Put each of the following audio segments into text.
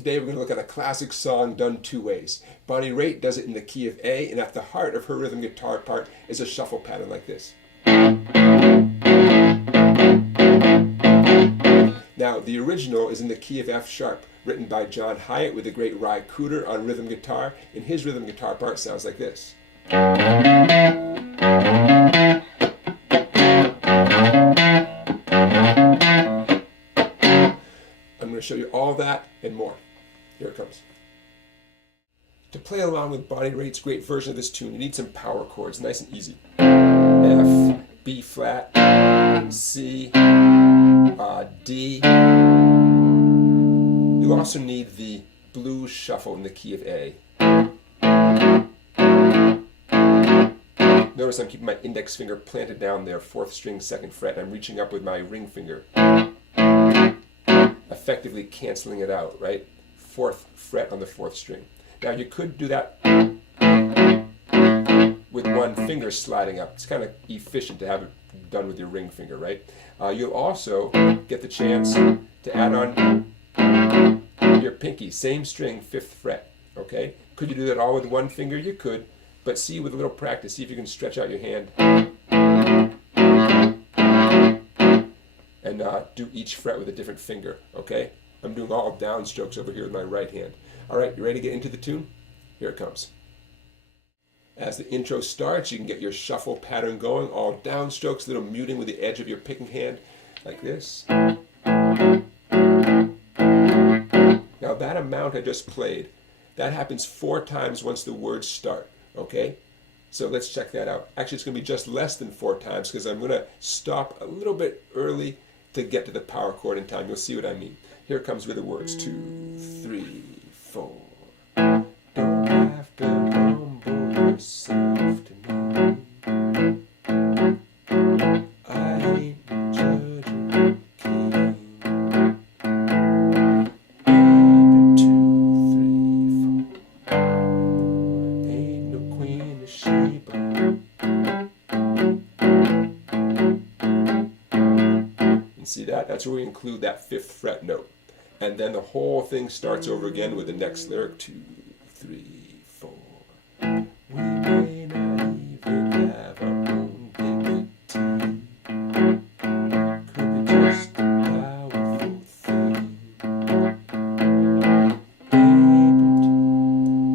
Today we're going to look at a classic song done two ways. Bonnie Raitt does it in the key of A, and at the heart of her rhythm guitar part is a shuffle pattern like this. Now, the original is in the key of F sharp, written by Hiatt with the great Raitt on rhythm guitar, and his rhythm guitar part sounds like this. I'm going to show you all that and more. Here it comes. To play along with Bonnie Raitt's great version of this tune, you need some power chords, nice and easy. F, B flat, C, D. You also need the blues shuffle in the key of A. Notice I'm keeping my index finger planted down there, 4th string, 2nd fret. I'm reaching up with my ring finger, effectively canceling it out, right? 4th fret on the 4th string. Now you could do that with one finger sliding up. It's kind of efficient to have it done with your ring finger, right? You'll also get the chance to add on your pinky, same string, 5th fret, okay? Could you do that all with one finger? You could, but see, with a little practice, see if you can stretch out your hand and do each fret with a different finger, okay? I'm doing all downstrokes over here with my right hand. All right, you ready to get into the tune? Here it comes. As the intro starts, you can get your shuffle pattern going, all downstrokes, little muting with the edge of your picking hand, like this. Now that amount I just played, that happens 4 times once the words start, okay? So let's check that out. Actually, it's going to be just less than 4 times because I'm going to stop a little bit early to get to the power chord in time. You'll see what I mean. Here it comes with the words. 2, 3, 4. Don't have to humble yourself to me. I ain't no judge or king. Baby, 2, 3, 4. Ain't no queen of Sheba. And see that? That's where we include that 5th fret note. And then the whole thing starts over again with the next lyric. 2, 3, 4. We may not even have our own dignity. Could be just a powerful thing. Baby,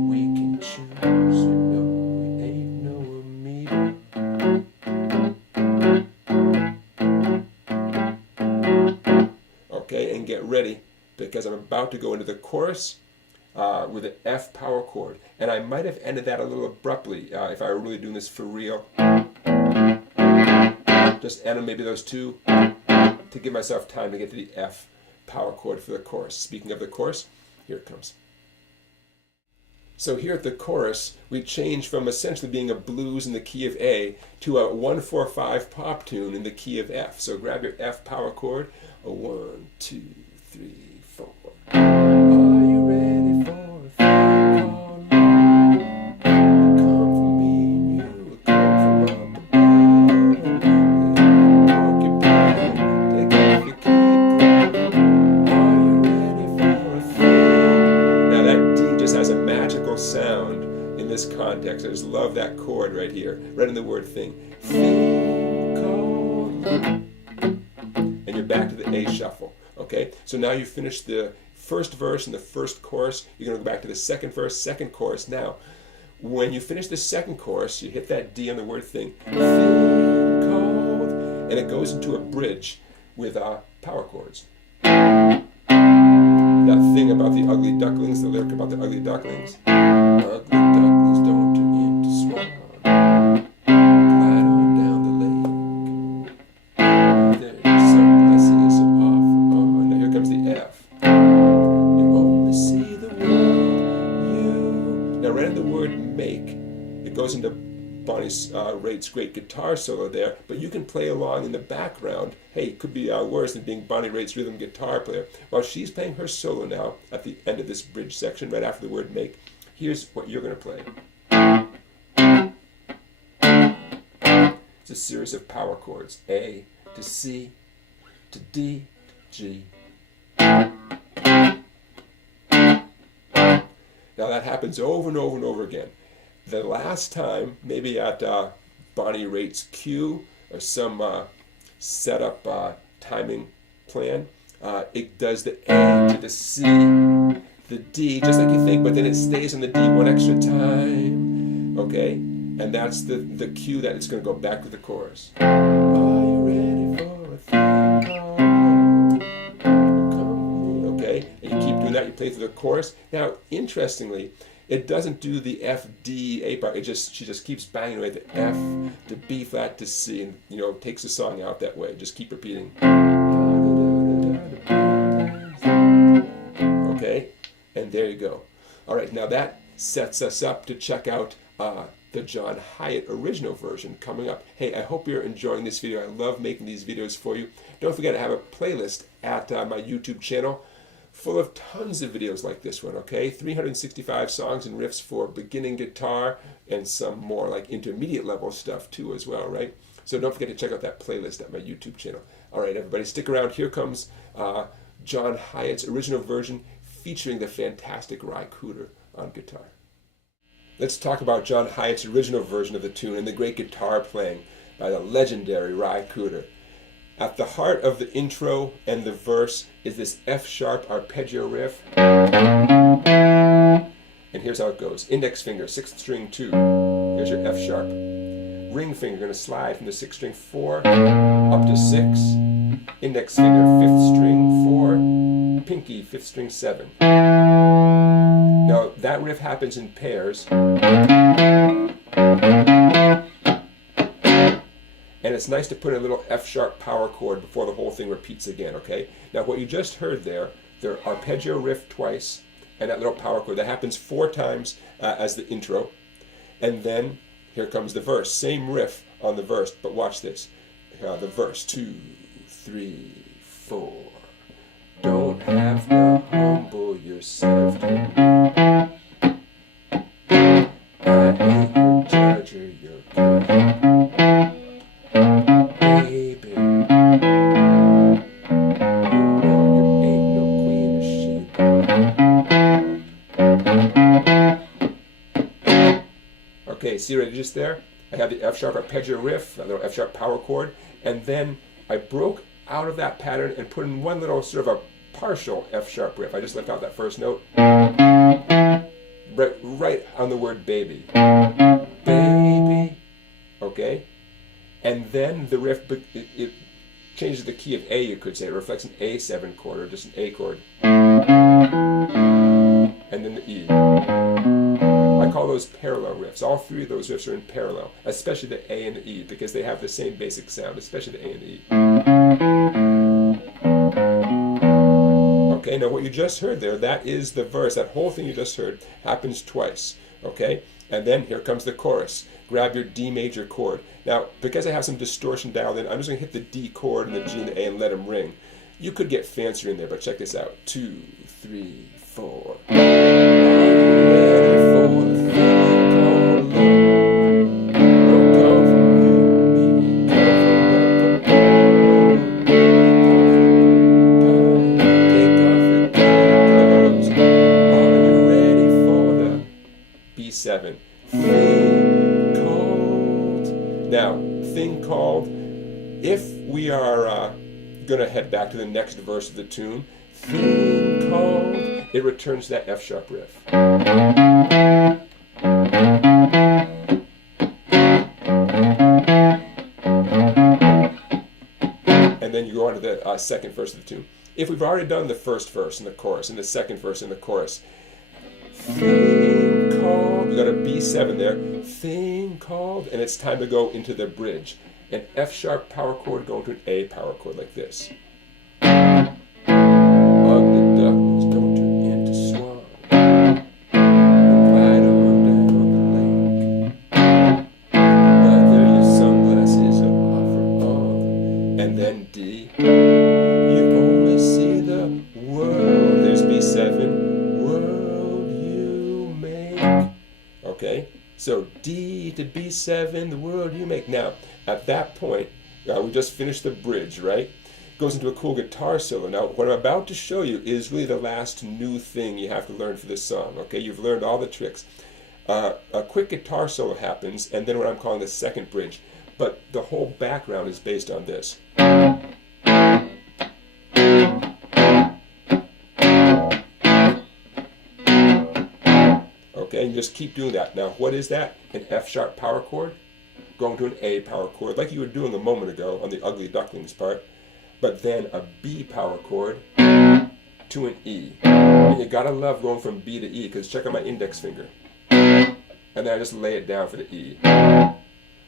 we can choose, you know, we ain't no amoeba. Okay, and get ready, because I'm about to go into the chorus with an F power chord. And I might have ended that a little abruptly if I were really doing this for real. Just end on maybe those 2 to give myself time to get to the F power chord for the chorus. Speaking of the chorus, here it comes. So here at the chorus, we change from essentially being a blues in the key of A to a 1-4-5 pop tune in the key of F. So grab your F power chord. A 1, 2, 3, 4. Are you ready for a phone call? Come from me and you will come from up above. Porcupine, take off your cape. Are you ready for a thing? Now that D just has a magical sound in this context. I just love that chord right here, right in the word thing. Thing called. And you're back to the A shuffle. Okay, so now you finish the first verse and the first chorus. You're going to go back to the 2nd verse, 2nd chorus. Now, when you finish the 2nd chorus, you hit that D on the word thing. Thing called, and it goes into a bridge with power chords. That thing about the ugly ducklings, the lyric about the ugly ducklings. Ugly ducklings don't turn into swans. Glide on down the lake. There's some blessings so often. Now here comes the F. You only see the world you. Now right in the word make, it goes into Bonnie Raitt's great guitar solo there, but you can play along in the background. Hey, it could be worse than being Bonnie Raitt's rhythm guitar player. While she's playing her solo now at the end of this bridge section, right after the word make, here's what you're going to play. It's a series of power chords. A to C to D to G. Now that happens over and over and over again. The last time, maybe at Bonnie Raitt's cue or some setup timing plan, it does the A to the C, the D, just like you think, but then it stays on the D one extra time, okay? And that's the cue that it's going to go back to the chorus. Are you ready for a thing called? Okay, and you keep doing that, you play through the chorus. Now, interestingly, it doesn't do the F, D, A part. She just keeps banging away the F to B flat to C, and takes the song out that way. Just keep repeating. Okay, and there you go. All right, now that sets us up to check out the John Hiatt original version coming up. Hey, I hope you're enjoying this video. I love making these videos for you. Don't forget I have a playlist at my YouTube channel full of tons of videos like this one, okay? 365 songs and riffs for beginning guitar and some more like intermediate level stuff too as well, right? So don't forget to check out that playlist at my YouTube channel. All right, everybody, stick around. Here comes John Hiatt's original version featuring the fantastic Raitt on guitar. Let's talk about John Hiatt's original version of the tune and the great guitar playing by the legendary Raitt. At the heart of the intro and the verse is this F-sharp arpeggio riff. And here's how it goes. Index finger, 6th string 2. Here's your F-sharp. Ring finger, going to slide from the 6th string 4 up to 6. Index finger, 5th string 4. Pinky, 5th string 7. Now, that riff happens in pairs. And it's nice to put in a little F-sharp power chord before the whole thing repeats again, okay? Now, what you just heard there, the arpeggio riff twice, and that little power chord, that happens 4 times as the intro. And then, here comes the verse. Same riff on the verse, but watch this. The verse, 2, 3, 4. Don't have to humble yourself to me. I ain't your judge or your king. Baby, no, you ain't no queen of sheep. Okay, see what I did just there? I have the F-sharp arpeggio riff, a little F-sharp power chord, and then I broke out of that pattern and put in one little sort of a partial F-sharp riff. I just left out that first note. Right on the word baby. Baby. Okay? And then the riff, it changes the key of A, you could say. It reflects an A7 chord, or just an A chord. And then the E. I call those parallel riffs. All 3 of those riffs are in parallel, especially the A and the E, because they have the same basic sound, especially the A and the E. Okay, now what you just heard there, that is the verse. That whole thing you just heard happens twice, okay? And then here comes the chorus. Grab your D major chord. Now, because I have some distortion dialed in, I'm just going to hit the D chord and the G and the A and let them ring. You could get fancier in there, but check this out. 2, 3, 4. Are you ready for the thing called love? Don't come from you, me, come from up above. Take off your clothes. Are you ready for the B7? Thing called. Now, thing called, if we are going to head back to the next verse of the tune, thing called, it returns to that F-sharp riff. And then you go on to the second verse of the tune. If we've already done the first verse in the chorus and the second verse in the chorus, thing called, we got a B7 there, thing called, and it's time to go into the bridge. An F-sharp power chord going to an A power chord like this. Ugly ducklings don't turn into swans. Glide on down the lake. Whether your sunglasses are off or on. And then D. You only see the world. There's B7. World you make. Okay? So D to B7, the world you make. Now, at that point, we just finished the bridge, right? goes into a cool guitar solo. Now, what I'm about to show you is really the last new thing you have to learn for this song. Okay, you've learned all the tricks. A quick guitar solo happens, and then what I'm calling the second bridge. But the whole background is based on this. Okay, and just keep doing that. Now, what is that? An F sharp power chord going to an A power chord, like you were doing a moment ago on the Ugly Ducklings part, but then a B power chord to an E. And you gotta love going from B to E, because check out my index finger. And then I just lay it down for the E.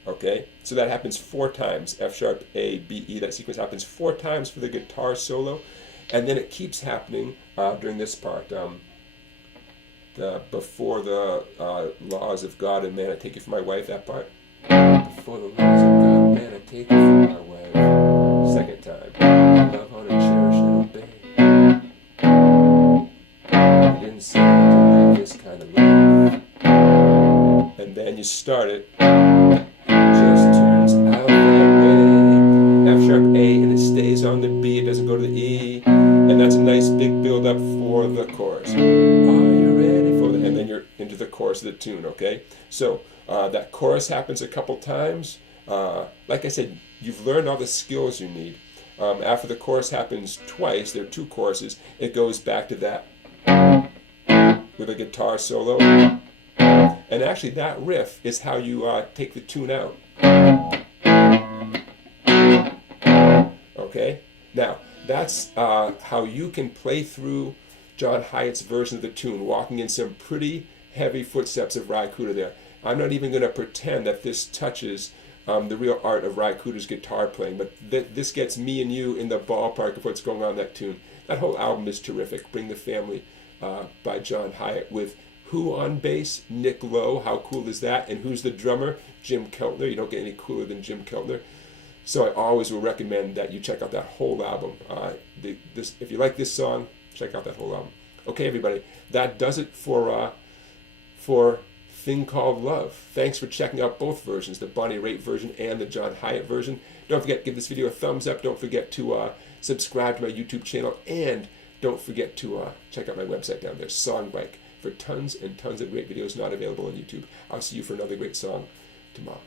Okay, so that happens 4 times. F sharp, A, B, E. That sequence happens 4 times for the guitar solo, and then it keeps happening during this part. Before the laws of God and man, I take you for my wife. That part. Before the laws of God and man, I take you for my wife. Second time. Love, how to cherish and obey. You didn't say to live this kind of life. And then you start it. Just turns out that way. F sharp A, and it stays on the B. It doesn't go to the E. And that's a nice big build up for the chorus. Are you ready for the? And then you're into the chorus of the tune. Okay. So that chorus happens a couple times. Like I said, you've learned all the skills you need. After the chorus happens twice, there are 2 choruses, it goes back to that with a guitar solo. And actually that riff is how you take the tune out. Okay? Now, that's how you can play through John Hiatt's version of the tune, walking in some pretty heavy footsteps of Raitt there. I'm not even going to pretend that this touches the real art of Raitt's guitar playing, but this gets me and you in the ballpark of what's going on in that tune. That whole album is terrific. Bring the Family by John Hiatt, with who on bass? Nick Lowe. How cool is that? And who's the drummer? Jim Keltner. You don't get any cooler than Jim Keltner. So I always will recommend that you check out that whole album. If you like this song, check out that whole album. Okay, everybody, that does it for Thing Called Love. Thanks for checking out both versions, the Bonnie Raitt version and the John Hiatt version. Don't forget to give this video a thumbs up. Don't forget to subscribe to my YouTube channel, and don't forget to check out my website down there, Songbike, for tons and tons of great videos not available on YouTube. I'll see you for another great song tomorrow.